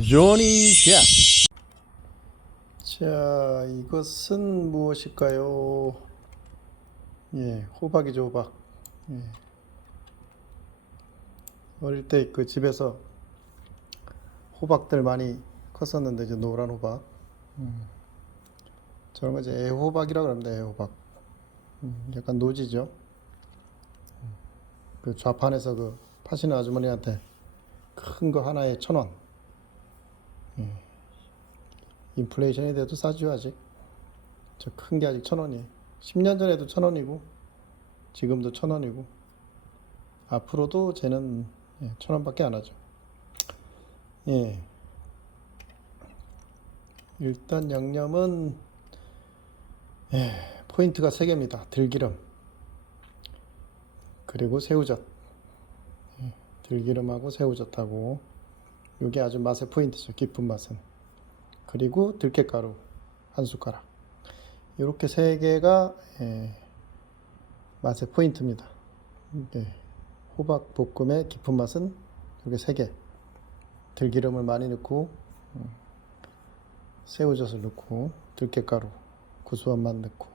조니 셰프. 자, 이것은 무엇일까요? 예, 호박이죠, 호박. 예. 어릴 때 그 집에서 호박들 많이 컸었는데, 이제 노란 호박. 저런 거 이제 애호박이라고 합니다, 애호박. 약간 노지죠. 그 좌판에서 그 파시는 아주머니한테 큰 거 하나에 1,000원. 인플레이션이 돼도 싸죠, 아직. 저 큰 게 아직 1,000원이에요. 10년 전에도 1,000원이고, 지금도 1,000원이고, 앞으로도 쟤는 1,000원밖에 안 하죠. 예. 일단 양념은 포인트가 3개입니다. 들기름, 그리고 새우젓. 들기름하고 새우젓하고 이게 아주 맛의 포인트죠. 깊은 맛은. 그리고 들깨가루 1숟가락. 이렇게 3개가 맛의 포인트입니다. 호박 볶음의 깊은 맛은 이렇게 3개. 들기름을 많이 넣고 새우젓을 넣고 들깨가루 구수한 맛 넣고,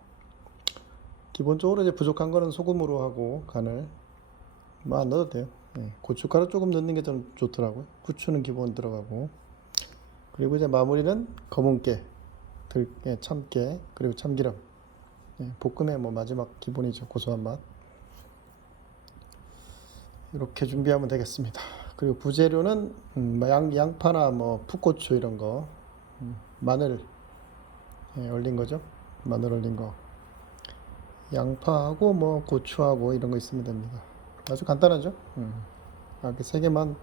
기본적으로 이제 부족한 거는 소금으로 하고 간을 뭐 안 넣어도 돼요. 고춧가루 조금 넣는 게 좀 좋더라고요. 후추는 기본 들어가고, 그리고 이제 마무리는 검은깨, 들깨, 참깨, 그리고 참기름. 볶음의 뭐 마지막 기본이죠. 고소한 맛. 이렇게 준비하면 되겠습니다. 그리고 부재료는 양파나 뭐 풋고추 이런 거, 마늘 얼린 거죠. 마늘 얼린 거, 양파하고 뭐 고추하고 이런 거 있으면 됩니다. 아주 간단하죠. 이렇게 3개만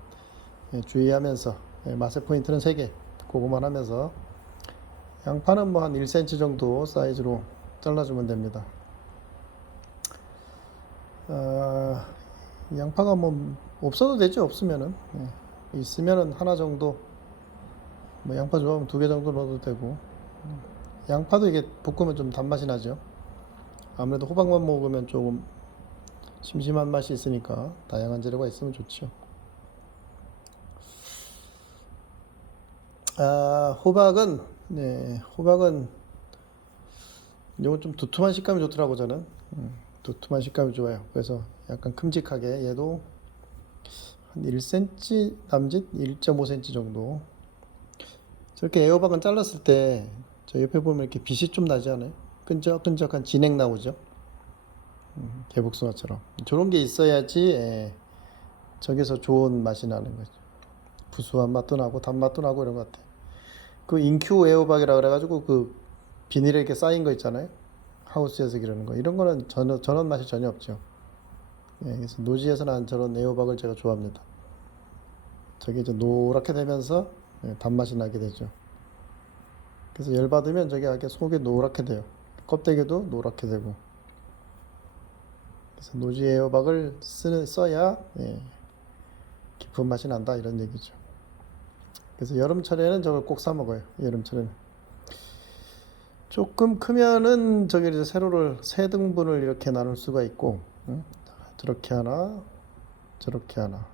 주의하면서, 맛의 포인트는 3개 그거만 하면서, 양파는 뭐 한 1cm 정도 사이즈로 잘라주면 됩니다. 양파가 뭐 없어도 되죠. 없으면은, 있으면은 하나 정도, 뭐 양파 좋아하면 2개 정도 넣어도 되고. 양파도 이게 볶으면 좀 단맛이 나죠. 아무래도 호박만 먹으면 조금 심심한 맛이 있으니까 다양한 재료가 있으면 좋죠. 호박은 이건 좀 두툼한 식감이 좋더라고 저는. 두툼한 식감이 좋아요. 그래서 약간 큼직하게, 얘도 한 1cm 남짓 1.5cm 정도. 저렇게 애호박은 잘랐을 때 저 옆에 보면 이렇게 빛이 좀 나지 않아요? 끈적끈적한 진액 나오죠. 개복숭아처럼 저런 게 있어야지 저기서 좋은 맛이 나는 거죠. 구수한 맛도 나고 단맛도 나고 이런 것 같아요. 그 인큐 애호박이라 그래가지고 그 비닐에 이렇게 쌓인 거 있잖아요. 하우스에서 기르는 거, 이런 거는 저런 맛이 전혀 없죠. 그래서 노지에서 난 저런 애호박을 제가 좋아합니다. 저게 이제 노랗게 되면서 단맛이 나게 되죠. 그래서 열 받으면 저게 이렇게 속이 노랗게 돼요. 껍데기도 노랗게 되고. 그래서 노지 애호박을 써야 깊은 맛이 난다 이런 얘기죠. 그래서 여름철에는 저걸 꼭 사 먹어요. 여름철에는 조금 크면은 저기 이제 세로를 3등분을 이렇게 나눌 수가 있고, 저렇게 하나, 저렇게 하나,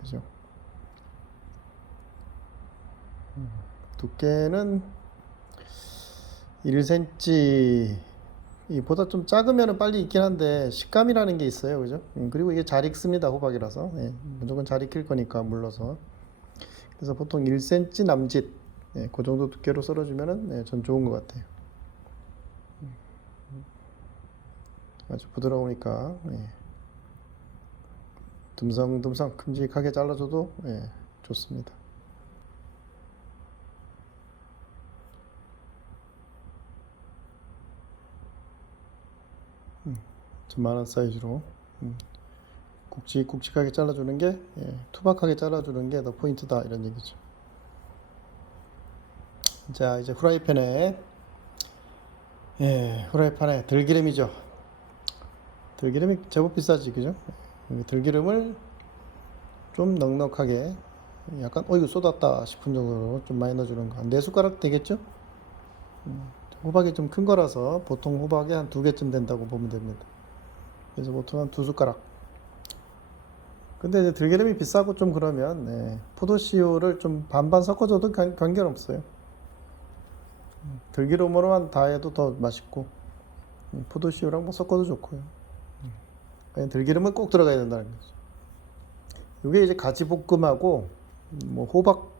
그죠? 두께는 1cm 보다 좀 작으면 빨리 익긴 한데 식감이라는 게 있어요, 그죠? 그리고 이게 잘 익습니다, 호박이라서. 무조건 잘 익힐 거니까 물러서. 그래서 보통 1cm 남짓, 그 정도 두께로 썰어주면은 전 좋은 것 같아요. 아주 부드러우니까 듬성듬성 큼직하게 잘라줘도 좋습니다. 좀 많은 사이즈로 굵직굵직하게 잘라주는 게, 투박하게 잘라주는 게 더 포인트다 이런 얘기죠. 자, 이제 후라이팬에 들기름이죠. 들기름이 제법 비싸지, 그죠? 들기름을 좀 넉넉하게, 약간 이거 쏟았다 싶은 정도로 좀 많이 넣어주는 거. 4숟가락 되겠죠? 호박이 좀 큰 거라서 보통 호박에 한 2개쯤 된다고 보면 됩니다. 그래서 보통 한 2숟가락. 근데 이제 들기름이 비싸고 좀 그러면 포도씨유를 좀 반반 섞어줘도 관계는 없어요. 들기름으로만 다 해도 더 맛있고 포도씨유랑 뭐 섞어도 좋고요. 그냥 들기름은 꼭 들어가야 된다는 거죠. 이게 이제 가지볶음하고 뭐 호박,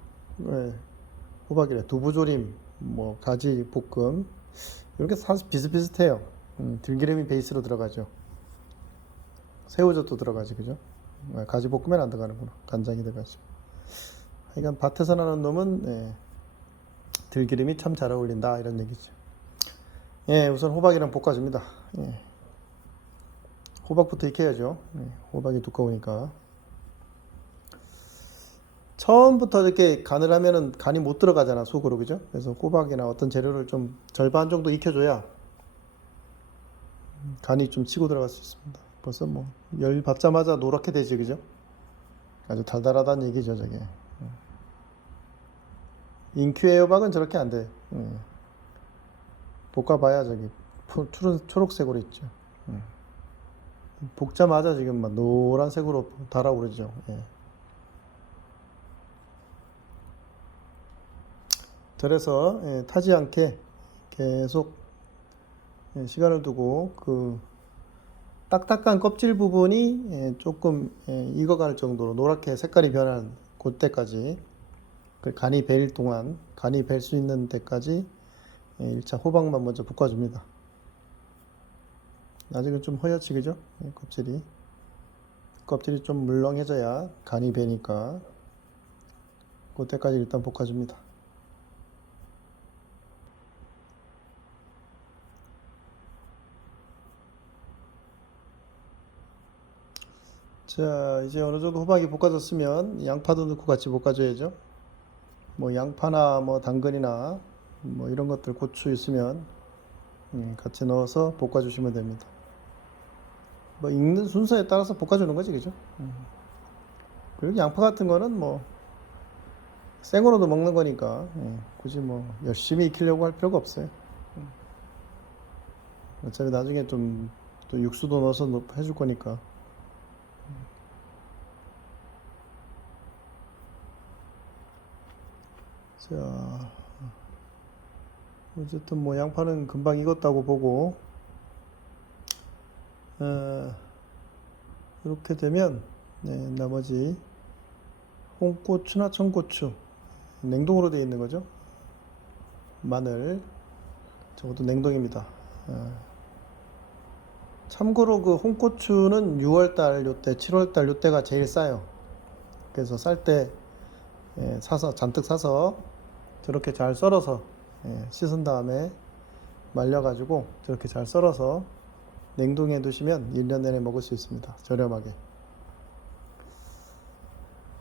호박이래 두부조림, 뭐 가지볶음 이렇게 사실 비슷비슷해요. 들기름이 베이스로 들어가죠. 새우젓도 들어가지, 그죠? 가지볶음엔 안 들어가는구나. 간장이 들어가죠. 하여간 밭에서 나는 놈은 들기름이 참 잘 어울린다 이런 얘기죠. 우선 호박이랑 볶아줍니다. 호박부터 익혀야죠. 호박이 두꺼우니까. 처음부터 이렇게 간을 하면은 간이 못 들어가잖아, 속으로, 그죠? 그래서 호박이나 어떤 재료를 좀 절반 정도 익혀줘야 간이 좀 치고 들어갈 수 있습니다. 벌써 뭐 열 받자마자 노랗게 되지, 그죠? 아주 달달하다는 얘기죠, 저게. 인큐에어박은 저렇게 안 돼. 볶아봐야 저기 초록색으로 있죠. 볶자마자 지금 막 노란색으로 달아오르죠. 그래서 타지 않게 계속 시간을 두고 그 딱딱한 껍질 부분이 조금 익어갈 정도로 노랗게 색깔이 변한 그때까지 그 간이 벨 동안 간이 벨 수 있는 데까지 1차 호박만 먼저 볶아줍니다. 아직은 좀 허옇지, 그죠? 껍질이 좀 물렁해져야 간이 배니까 그때까지 일단 볶아줍니다. 자, 이제 어느 정도 호박이 볶아졌으면 양파도 넣고 같이 볶아줘야죠. 뭐 양파나 뭐 당근이나 뭐 이런 것들 고추 있으면 같이 넣어서 볶아주시면 됩니다. 뭐 익는 순서에 따라서 볶아주는 거지, 그죠? 그리고 양파 같은 거는 뭐 생으로도 먹는 거니까 굳이 뭐 열심히 익히려고 할 필요가 없어요. 어차피 나중에 좀 또 육수도 넣어서 해줄 거니까. 자, 어쨌든 뭐 양파는 금방 익었다고 보고 이렇게 되면 나머지 홍고추나 청고추 냉동으로 되어 있는 거죠. 마늘 저것도 냉동입니다. 참고로 그 홍고추는 6월달 요때 7월달 요때가 제일 싸요. 그래서 쌀 때 사서 잔뜩 사서 저렇게 잘 썰어서 씻은 다음에 말려가지고 저렇게 잘 썰어서 냉동해 두시면 1년 내내 먹을 수 있습니다. 저렴하게.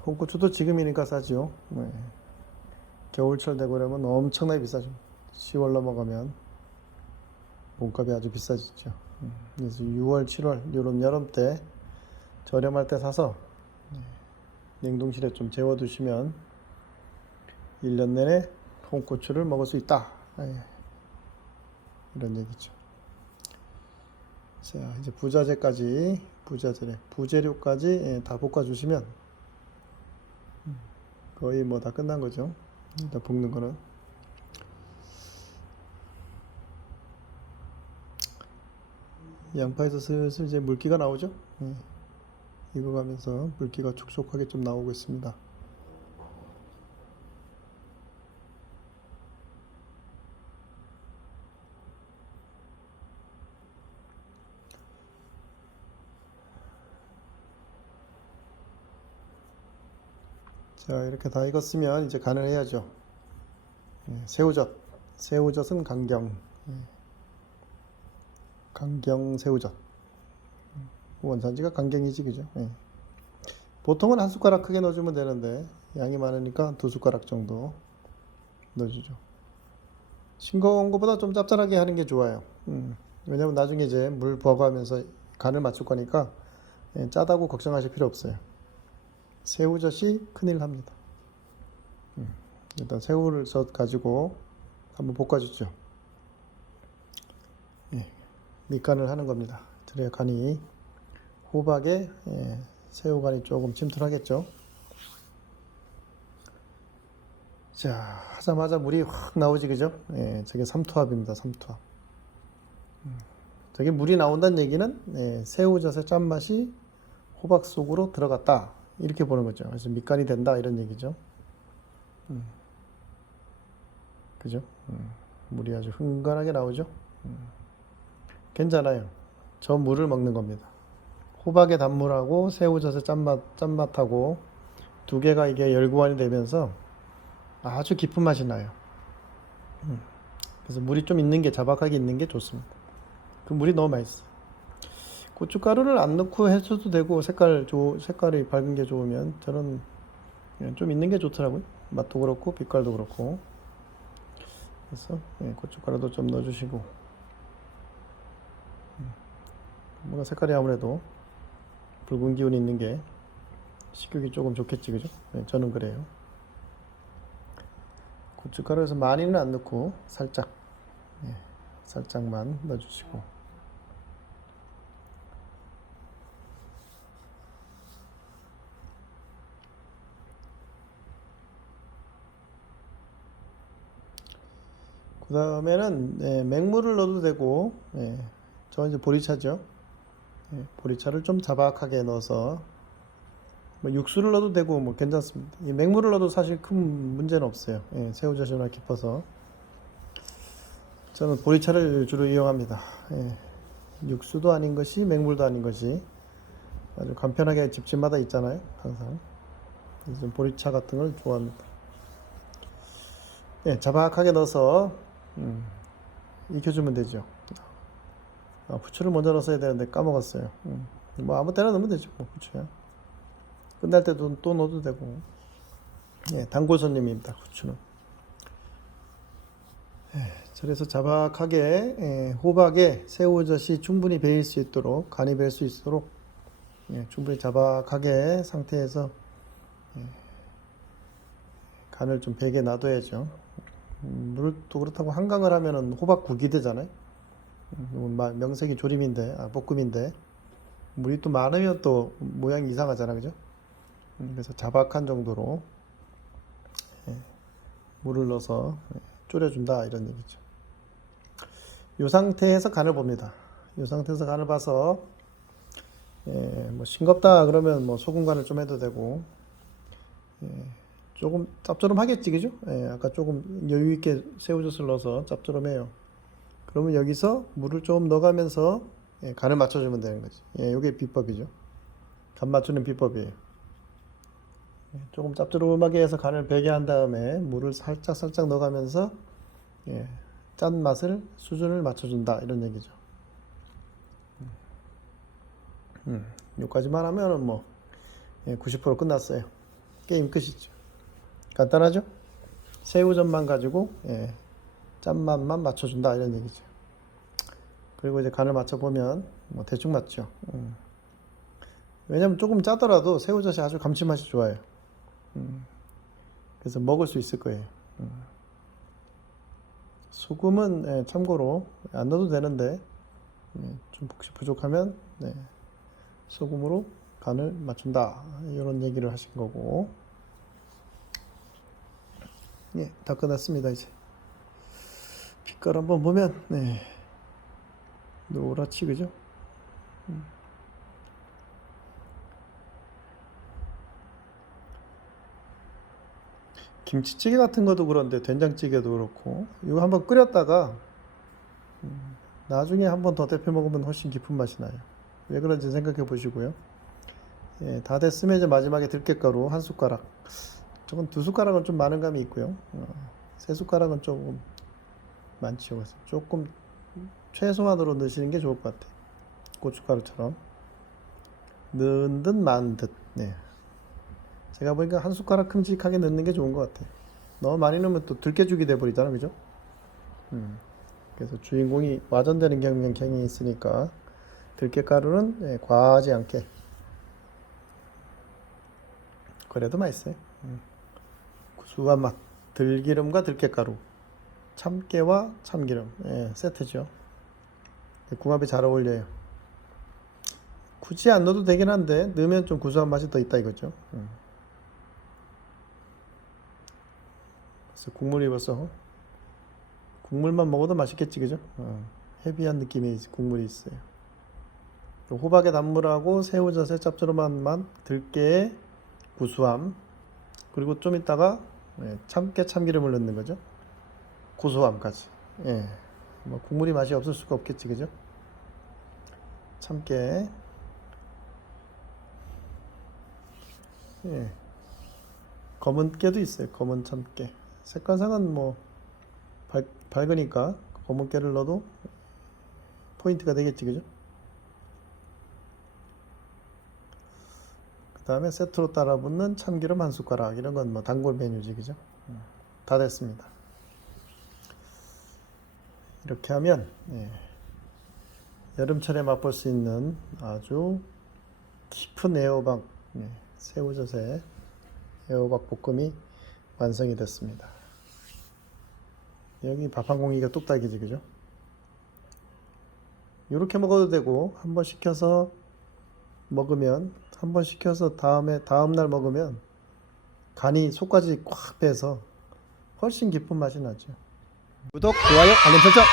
홍고추도 지금이니까 싸죠. 겨울철 되고 그러면 엄청나게 비싸죠. 10월 넘어가면 몸값이 아주 비싸지죠. 그래서 6월, 7월 요런 여름 때 저렴할 때 사서 냉동실에 좀 재워 두시면 1년 내내 홍고추를 먹을 수 있다. 이런 얘기죠. 자, 이제 부재료까지 다 볶아주시면 거의 뭐 다 끝난 거죠. 일단 볶는 거는. 양파에서 슬슬 이제 물기가 나오죠. 익어가면서 물기가 촉촉하게 좀 나오고 있습니다. 자, 이렇게 다 익었으면 이제 간을 해야죠. 새우젓은 강경 새우젓. 원산지가 강경이지, 그죠? 보통은 한 숟가락 크게 넣어주면 되는데 양이 많으니까 2숟가락 정도 넣어주죠. 싱거운 것보다 좀 짭짤하게 하는 게 좋아요. 왜냐면 나중에 이제 물 부어가면서 간을 맞출 거니까 짜다고 걱정하실 필요 없어요. 새우젓이 큰일 납니다. 일단 새우젓 가지고 한번 볶아주죠. 밑간을 하는 겁니다. 그래야 간이 호박에 새우간이 조금 찜틀하겠죠. 자, 하자마자 물이 확 나오지, 그죠? 예, 저게 삼투압입니다. 삼투압. 저게 물이 나온다는 얘기는 새우젓의 짠맛이 호박 속으로 들어갔다, 이렇게 보는 거죠. 그래서 밑간이 된다, 이런 얘기죠. 그죠? 물이 아주 흥건하게 나오죠. 괜찮아요. 저 물을 먹는 겁니다. 호박의 단물하고 새우젓의 짠맛하고 두 개가 이게 열구환이 되면서 아주 깊은 맛이 나요. 그래서 물이 좀 있는 게, 자박하게 있는 게 좋습니다. 그 물이 너무 맛있어요. 고춧가루를 안 넣고 해줘도 되고, 색깔이 밝은 게 좋으면 저는 그냥 좀 있는 게 좋더라고요. 맛도 그렇고 빛깔도 그렇고. 그래서 고춧가루도 좀 넣어주시고, 뭔가 색깔이 아무래도 붉은 기운이 있는 게 식욕이 조금 좋겠지, 그죠? 저는 그래요. 고춧가루에서 많이는 안 넣고 살짝만 넣어주시고, 그 다음에는 맹물을 넣어도 되고, 저 이제 보리차죠. 보리차를 좀 자박하게 넣어서, 뭐 육수를 넣어도 되고 뭐 괜찮습니다. 이 맹물을 넣어도 사실 큰 문제는 없어요. 새우젓이 워낙 깊어서. 저는 보리차를 주로 이용합니다. 육수도 아닌 것이, 맹물도 아닌 것이 아주 간편하게 집집마다 있잖아요, 항상. 그래서 보리차 같은 걸 좋아합니다. 자박하게 넣어서 익혀주면 되죠. 후추를 먼저 넣었어야 되는데 까먹었어요. 뭐 아무 때나 넣으면 되죠, 뭐 후추야. 끝날 때도 또 넣어도 되고. 단골 손님입니다, 후추는. 그래서 자박하게 호박에 새우젓이 충분히 배일 수 있도록, 간이 배일 수 있도록 충분히 자박하게 상태에서 간을 좀 배게 놔둬야죠. 물도 그렇다고 한강을 하면은 호박국이 되잖아요. 명색이 조림인데, 볶음인데 물이 또 많으면 또 모양이 이상하잖아, 그죠? 그래서 자박한 정도로 물을 넣어서 졸여준다, 이런 얘기죠. 이 상태에서 간을 봅니다. 이 상태에서 간을 봐서 뭐 싱겁다 그러면 뭐 소금 간을 좀 해도 되고, 조금 짭조름하겠지, 그죠? 아까 조금 여유 있게 새우젓을 넣어서 짭조름해요. 그러면 여기서 물을 좀 넣어가면서 간을 맞춰주면 되는 거지. 이게 비법이죠. 간 맞추는 비법이에요. 조금 짭조름하게 해서 간을 배게 한 다음에 물을 살짝 넣어가면서 짠 맛을, 수준을 맞춰준다, 이런 얘기죠. 여기까지만 하면은 뭐 90% 끝났어요. 게임 끝이죠. 간단하죠? 새우젓만 가지고 짠맛만 맞춰준다, 이런 얘기죠. 그리고 이제 간을 맞춰보면 뭐 대충 맞죠. 왜냐면 조금 짜더라도 새우젓이 아주 감칠맛이 좋아요. 그래서 먹을 수 있을 거예요. 소금은 참고로 안 넣어도 되는데, 좀 혹시 부족하면 소금으로 간을 맞춘다, 이런 얘기를 하신 거고. 다 끝났습니다. 이제 빛깔 한번 보면 노랗지, 그죠? 김치찌개 같은 것도 그런데, 된장찌개도 그렇고, 이거 한번 끓였다가 나중에 한번 더 데펴 먹으면 훨씬 깊은 맛이 나요. 왜 그런지 생각해 보시고요. 다 됐으면 이제 마지막에 들깨가루 한 숟가락. 저건 두 숟가락은 좀 많은 감이 있고요. 세 숟가락은 조금 많죠. 그래서 조금 최소한으로 넣으시는 게 좋을 것 같아요. 고춧가루처럼 넣은 듯 만 듯. 제가 보니까 한 숟가락 큼직하게 넣는 게 좋은 것 같아요. 너무 많이 넣으면 또 들깨죽이 돼버리잖아, 그죠? 그래서 주인공이 와전되는 경향이 있으니까 들깨가루는 과하지 않게. 그래도 맛있어요. 구수한 맛, 들기름과 들깨가루, 참깨와 참기름, 세트죠. 궁합이 잘 어울려요. 굳이 안 넣어도 되긴 한데 넣으면 좀 구수한 맛이 더 있다 이거죠. 그래서 국물이 벌써 국물만 먹어도 맛있겠지 그죠? 헤비한 느낌의 국물이 있어요. 호박의 단물하고 새우젓의 짭조름한 맛, 들깨의 구수함, 그리고 좀 이따가 참깨 참기름을 넣는 거죠. 고소함까지. 예. 뭐 국물이 맛이 없을 수가 없겠지 그죠? 참깨. 예. 검은 깨도 있어요. 검은 참깨. 색깔상은 뭐 밝으니까 검은 깨를 넣어도 포인트가 되겠지 그죠? 그 다음에 세트로 따라 붙는 참기름 한 숟가락. 이런 건 뭐 단골 메뉴지 그죠? 다 됐습니다. 이렇게 하면 여름철에 맛볼 수 있는 아주 깊은 애호박, 새우젓의 애호박 볶음이 완성이 됐습니다. 여기 밥 한 공기가 뚝딱이지 그죠? 이렇게 먹어도 되고 한번 식혀서 먹으면 한번 식혀서 다음날 먹으면 간이 속까지 꽉 배서 훨씬 깊은 맛이 나죠. 구독, 좋아요, 알림 설정